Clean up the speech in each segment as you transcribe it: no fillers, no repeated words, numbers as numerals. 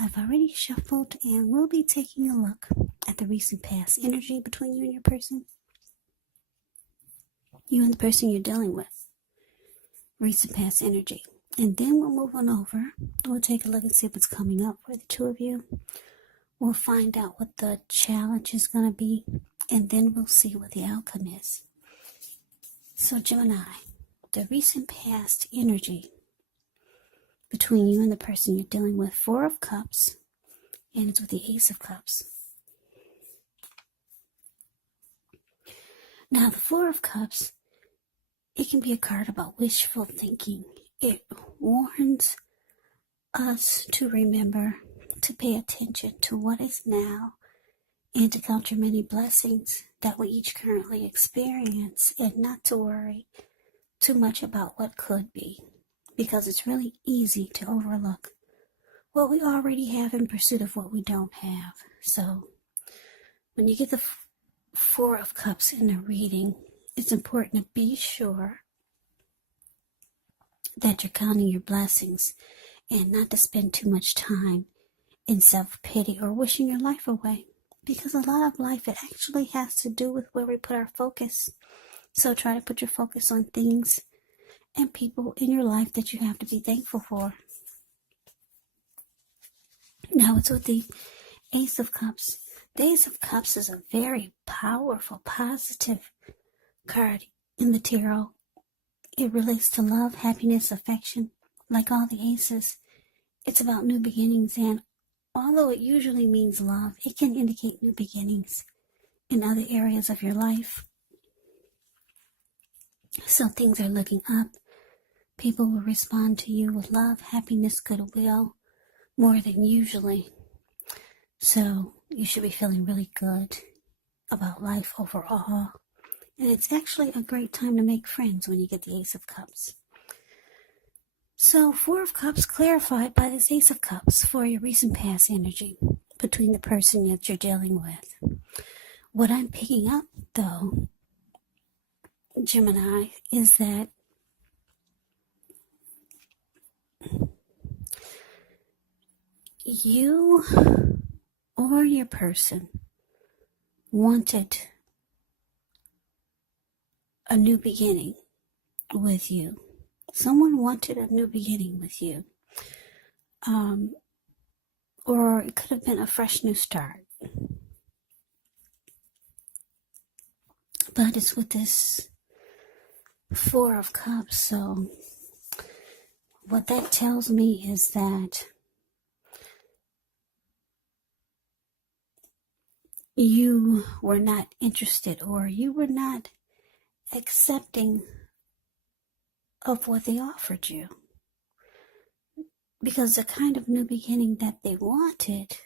I've already shuffled and we'll be taking a look at the recent past energy between you and your person. You and the person you're dealing with. Recent past energy. And then we'll move on over. We'll take a look and see what's coming up for the two of you. We'll find out what the challenge is going to be. And then we'll see what the outcome is. So Gemini, the recent past energy between you and the person you're dealing with. 4 of Cups. And it's with the Ace of Cups. Now the 4 of Cups, it can be a card about wishful thinking. It warns us to remember to pay attention to what is now and to count your many blessings that we each currently experience and not to worry too much about what could be, because it's really easy to overlook what we already have in pursuit of what we don't have. So when you get the 4 of Cups in a reading, it's important to be sure that you're counting your blessings and not to spend too much time in self-pity or wishing your life away. Because a lot of life, it actually has to do with where we put our focus. So try to put your focus on things and people in your life that you have to be thankful for. Now it's with the Ace of Cups. The Ace of Cups is a very powerful, positive card in the tarot. It relates to love, happiness, affection. Like all the aces, it's about new beginnings, and although it usually means love, it can indicate new beginnings in other areas of your life. So things are looking up. People will respond to you with love, happiness, goodwill, more than usually. So you should be feeling really good about life overall. And it's actually a great time to make friends when you get the Ace of Cups. So 4 of Cups clarified by this Ace of Cups for your recent past energy between the person that you're dealing with. What I'm picking up, though, Gemini, is that you or your person wanted a new beginning with you. Someone wanted a new beginning with you. Or it could have been a fresh new start. But it's with this 4 of Cups, so what that tells me is that you were not interested, or you were not accepting of what they offered you. Because the kind of new beginning that they wanted,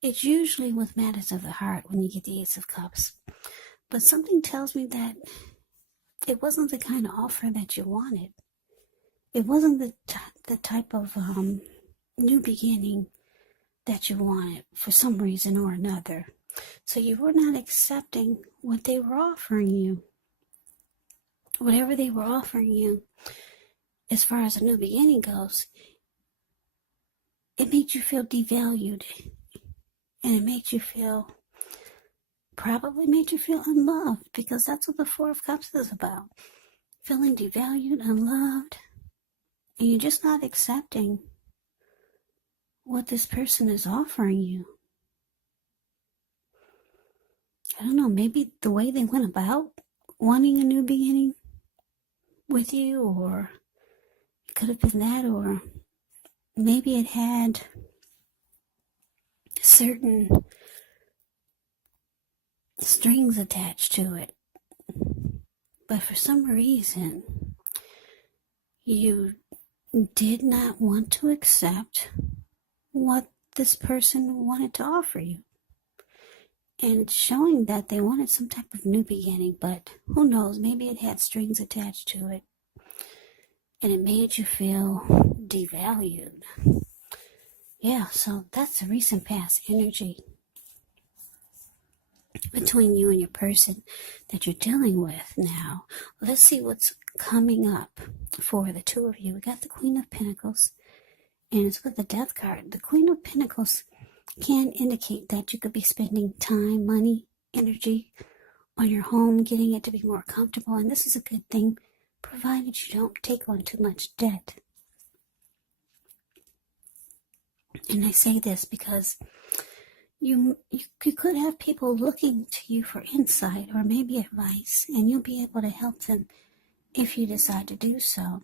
it's usually with matters of the heart when you get the Ace of Cups. But something tells me that it wasn't the kind of offer that you wanted. It wasn't the type of new beginning that you wanted for some reason or another. So you were not accepting what they were offering you. Whatever they were offering you, as far as a new beginning goes, it made you feel devalued. And it made you feel, probably made you feel unloved, because that's what the 4 of Cups is about. Feeling devalued, unloved, and you're just not accepting what this person is offering you. I don't know, maybe the way they went about wanting a new beginning with you, or it could have been that, or maybe it had certain strings attached to it. But for some reason, you did not want to accept what this person wanted to offer you. And it's showing that they wanted some type of new beginning, but who knows, maybe it had strings attached to it. And it made you feel devalued. Yeah, so that's the recent past energy between you and your person that you're dealing with now. Let's see what's coming up for the two of you. We got the Queen of Pentacles and it's with the Death card. The Queen of Pentacles can indicate that you could be spending time, money, energy on your home, getting it to be more comfortable, and this is a good thing, provided you don't take on too much debt. And I say this because you could have people looking to you for insight or maybe advice, and you'll be able to help them if you decide to do so.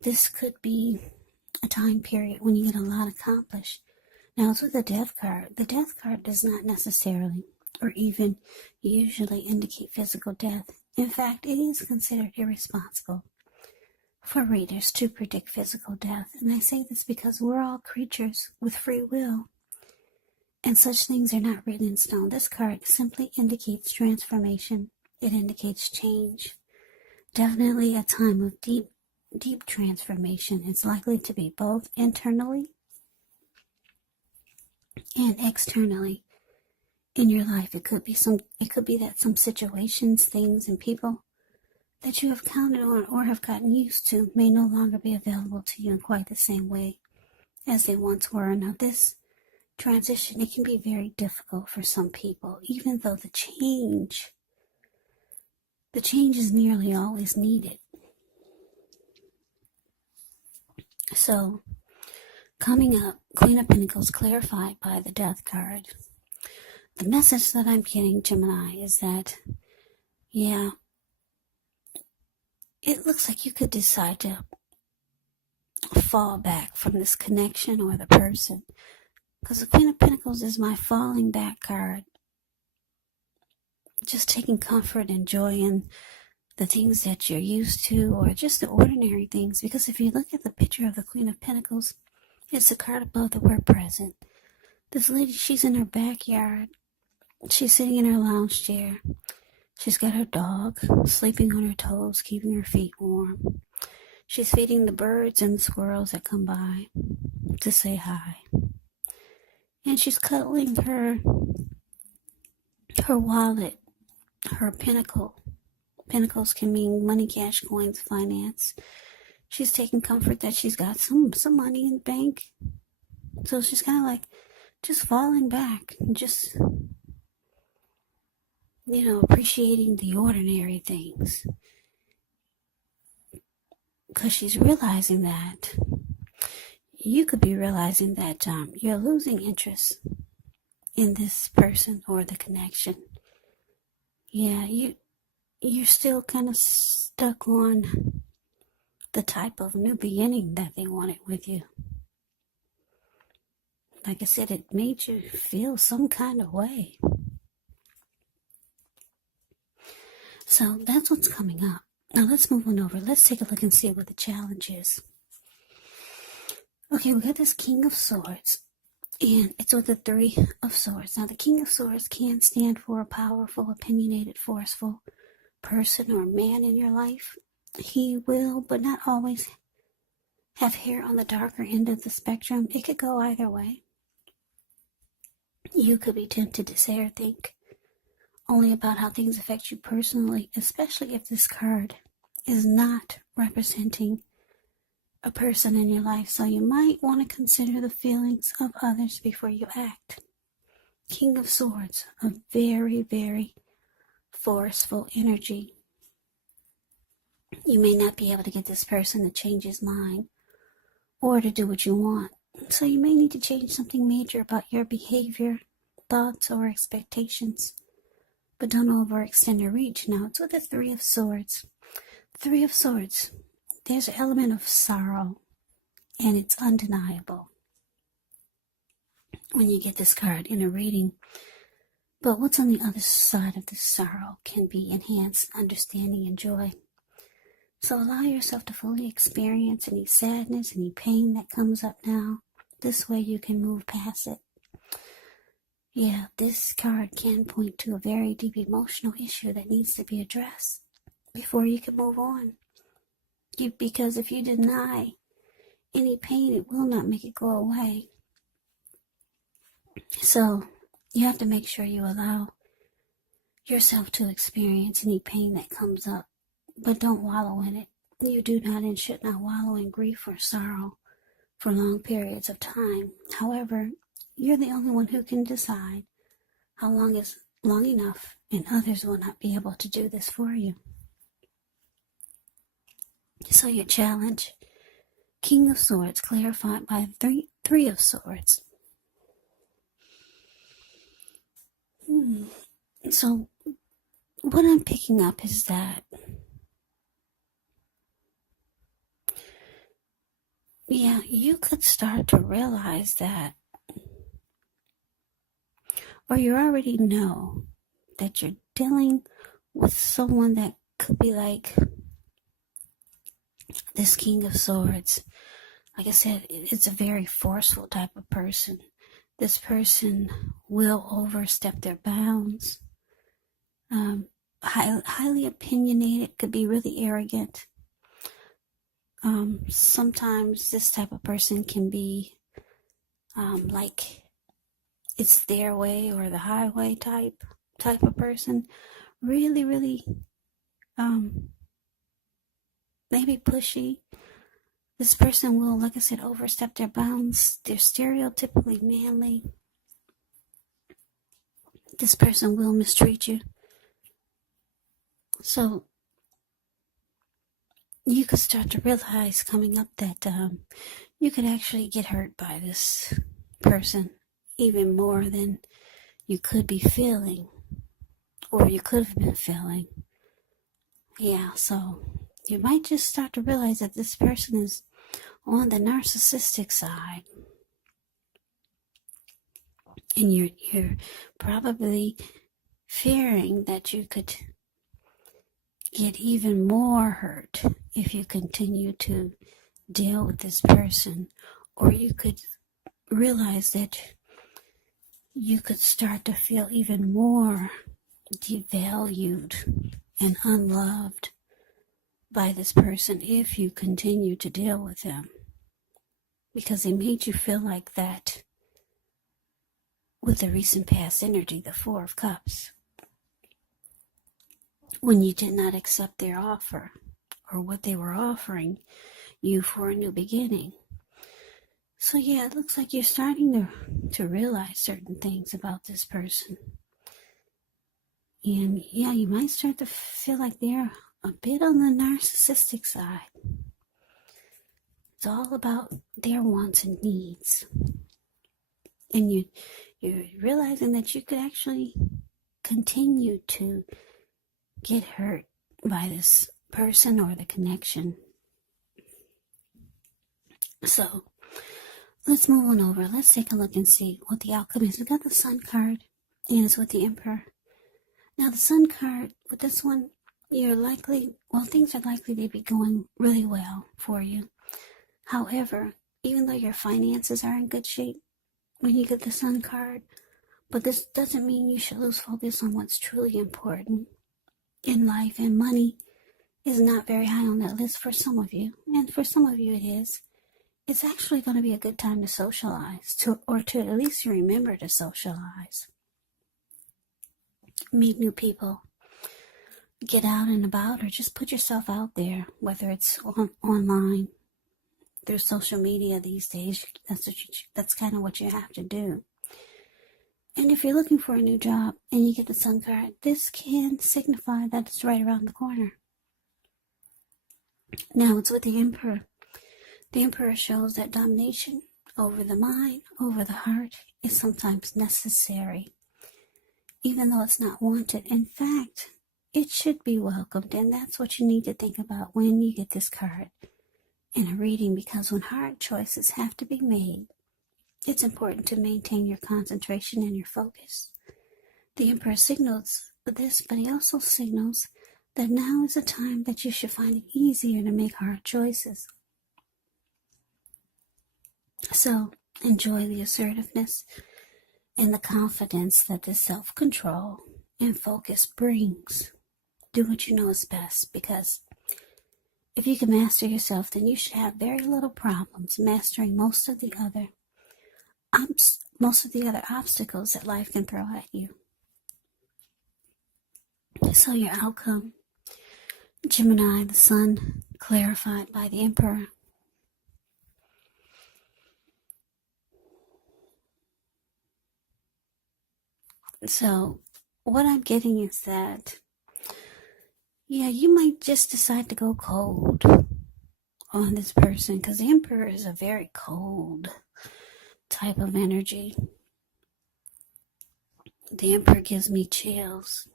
This could be a time period when you get a lot accomplished. Now, it's with the Death card. The Death card does not necessarily or even usually indicate physical death. In fact, it is considered irresponsible for readers to predict physical death. And I say this because we're all creatures with free will, and such things are not written in stone. This card simply indicates transformation. It indicates change. Definitely a time of deep transformation. It's likely to be both internally and externally in your life. It could be that some situations, things, and people that you have counted on or have gotten used to may no longer be available to you in quite the same way as they once were. Now, this transition, it can be very difficult for some people, even though the change is nearly always needed. So, coming up, Queen of Pentacles clarified by the Death card. The message that I'm getting, Gemini, is that, yeah, it looks like you could decide to fall back from this connection or the person. Because the Queen of Pentacles is my falling back card. Just taking comfort and joy in the things that you're used to, or just the ordinary things. Because if you look at the picture of the Queen of Pentacles, it's a card above the word present. This lady, she's in her backyard. She's sitting in her lounge chair. She's got her dog sleeping on her toes, keeping her feet warm. She's feeding the birds and the squirrels that come by to say hi. And she's cuddling her wallet, her pentacle. Pentacles can mean money, cash, coins, finance. She's taking comfort that she's got some money in the bank. So she's kind of like just falling back and just, appreciating the ordinary things. Because she's realizing that you could be realizing that you're losing interest in this person or the connection. Yeah, you're still kind of stuck on the type of new beginning that they wanted with you. Like I said, it made you feel some kind of way. So that's what's coming up. Now let's move on over. Let's take a look and see what the challenge is. Okay, we got this King of Swords, and it's with the Three of Swords. Now the King of Swords can stand for a powerful, opinionated, forceful person or man in your life. He will, but not always, have hair on the darker end of the spectrum. It could go either way. You could be tempted to say or think only about how things affect you personally, especially if this card is not representing a person in your life. So you might want to consider the feelings of others before you act. King of Swords, a very, very forceful energy. You may not be able to get this person to change his mind or to do what you want. So you may need to change something major about your behavior, thoughts, or expectations. But don't overextend your reach. Now, it's with the Three of Swords. Three of Swords, there's an element of sorrow, and it's undeniable when you get this card in a reading. But what's on the other side of this sorrow can be enhanced understanding and joy. So allow yourself to fully experience any sadness, any pain that comes up now. This way you can move past it. Yeah, this card can point to a very deep emotional issue that needs to be addressed before you can move on. Because if you deny any pain, it will not make it go away. So you have to make sure you allow yourself to experience any pain that comes up, but don't wallow in it. You do not and should not wallow in grief or sorrow for long periods of time. However, you're the only one who can decide how long is long enough, and others will not be able to do this for you. So your challenge, King of Swords, clarified by Three of Swords. So what I'm picking up is that, yeah, you could start to realize that, or you already know that you're dealing with someone that could be like this King of Swords. Like I said, it's a very forceful type of person. This person will overstep their bounds. Highly opinionated, could be really arrogant. Sometimes this type of person can be like it's their way or the highway type of person. Really, really maybe pushy. This person will, like I said, overstep their bounds. They're stereotypically manly. This person will mistreat you. So you could start to realize coming up that you could actually get hurt by this person even more than you could be feeling, or you could have been feeling. Yeah, so you might just start to realize that this person is on the narcissistic side, and you're probably fearing that you could get even more hurt if you continue to deal with this person, or you could realize that you could start to feel even more devalued and unloved by this person if you continue to deal with them, because they made you feel like that with the recent past energy, the Four of Cups, when you did not accept their offer or what they were offering you for a new beginning. So yeah, it looks like you're starting to realize certain things about this person. And yeah, you might start to feel like they're a bit on the narcissistic side. It's all about their wants and needs. And you're realizing that you could actually continue to get hurt by this person or the connection. So let's move on over. Let's take a look and see what the outcome is. We got the Sun card, and it's with the Emperor. Now the Sun card, with this one, things are likely to be going really well for you. However, even though your finances are in good shape when you get the Sun card, but this doesn't mean you should lose focus on what's truly important in life, and money is not very high on that list for some of you, and for some of you it is. It's actually going to be a good time to socialize, or to at least remember to socialize. Meet new people, get out and about, or just put yourself out there, whether it's online, through social media these days. That's kind of what you have to do. And if you're looking for a new job and you get the Sun card, this can signify that it's right around the corner. Now it's with the Emperor. The Emperor shows that domination over the mind, over the heart, is sometimes necessary, even though it's not wanted. In fact, it should be welcomed, and that's what you need to think about when you get this card in a reading, because when hard choices have to be made, it's important to maintain your concentration and your focus. The Emperor signals this, but he also signals that now is a time that you should find it easier to make hard choices. So enjoy the assertiveness and the confidence that this self-control and focus brings. Do what you know is best, because if you can master yourself, then you should have very little problems mastering most of the other obstacles that life can throw at you. So your outcome, Gemini, the Sun, clarified by the Emperor. So what I'm getting is that, yeah, you might just decide to go cold on this person, because the Emperor is a very cold type of energy. The Emperor gives me chills.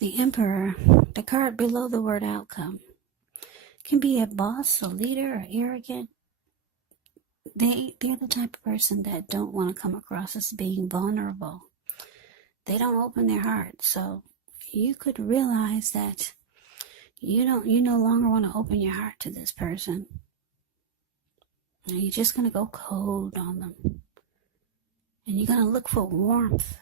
The Emperor, the card below the word outcome, can be a boss, a leader, or arrogant. They're the type of person that don't want to come across as being vulnerable. They don't open their heart. So you could realize that you no longer want to open your heart to this person. And you're just going to go cold on them. And you're going to look for warmth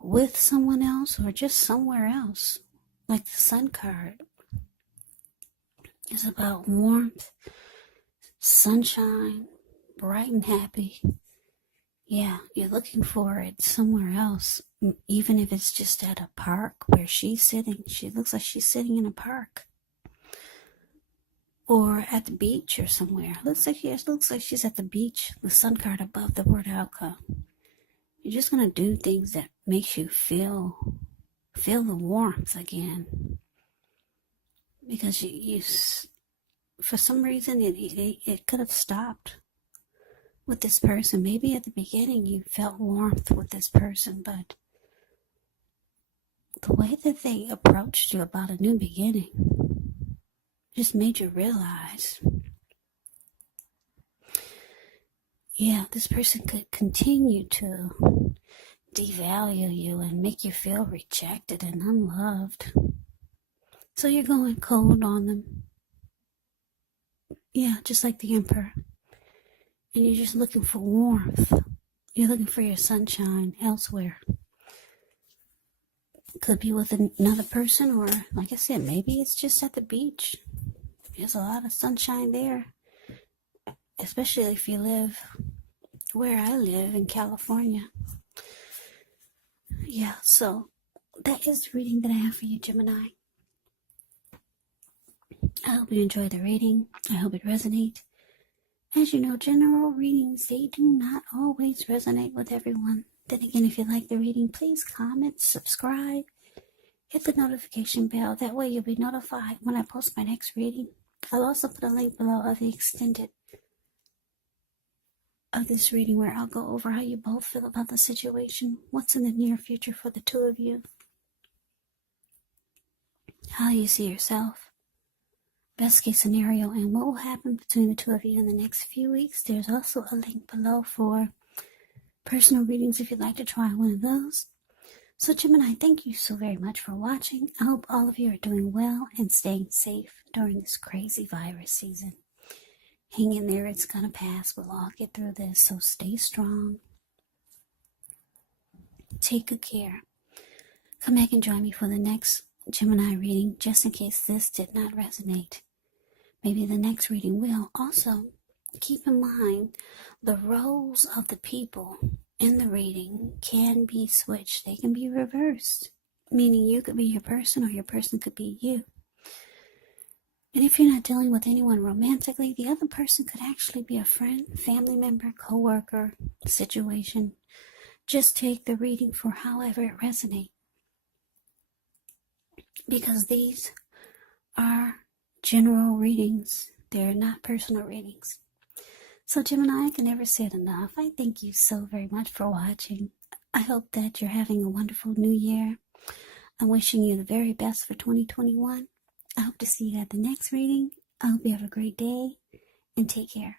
with someone else or just somewhere else. Like the Sun card is about warmth, sunshine, bright and happy. Yeah, you're looking for it somewhere else, even if it's just at a park where she's sitting. She looks like she's sitting in a park. Or at the beach or somewhere. Looks like she's at the beach. The Sun card above the word outcome. You're just going to do things that makes you feel the warmth again. Because you for some reason, it could have stopped with this person. Maybe at the beginning you felt warmth with this person, but the way that they approached you about a new beginning just made you realize, yeah, this person could continue to devalue you and make you feel rejected and unloved. So you're going cold on them. Yeah, just like the Emperor. And you're just looking for warmth. You're looking for your sunshine elsewhere. Could be with another person, or like I said, maybe it's just at the beach. There's a lot of sunshine there. Especially if you live where I live in California. Yeah, so that is the reading that I have for you, Gemini. I hope you enjoy the reading. I hope it resonates. As you know, general readings, they do not always resonate with everyone. Then again, if you like the reading, please comment, subscribe, hit the notification bell. That way you'll be notified when I post my next reading. I'll also put a link below of the extended of this reading where I'll go over how you both feel about the situation, what's in the near future for the two of you, how you see yourself, best case scenario, and what will happen between the two of you in the next few weeks. There's also a link below for personal readings if you'd like to try one of those. So Gemini, thank you so very much for watching. I hope all of you are doing well and staying safe during this crazy virus season. Hang in there, it's gonna pass. We'll all get through this, so stay strong. Take good care. Come back and join me for the next Gemini reading, just in case this did not resonate. Maybe the next reading will. Also, keep in mind the roles of the people in the reading can be switched. They can be reversed, meaning you could be your person or your person could be you. And if you're not dealing with anyone romantically, the other person could actually be a friend, family member, co-worker, situation. Just take the reading for however it resonates. Because these are general readings. They're not personal readings. So Gemini, I can never say it enough. I thank you so very much for watching. I hope that you're having a wonderful new year. I'm wishing you the very best for 2021. I hope to see you at the next reading. I hope you have a great day and take care.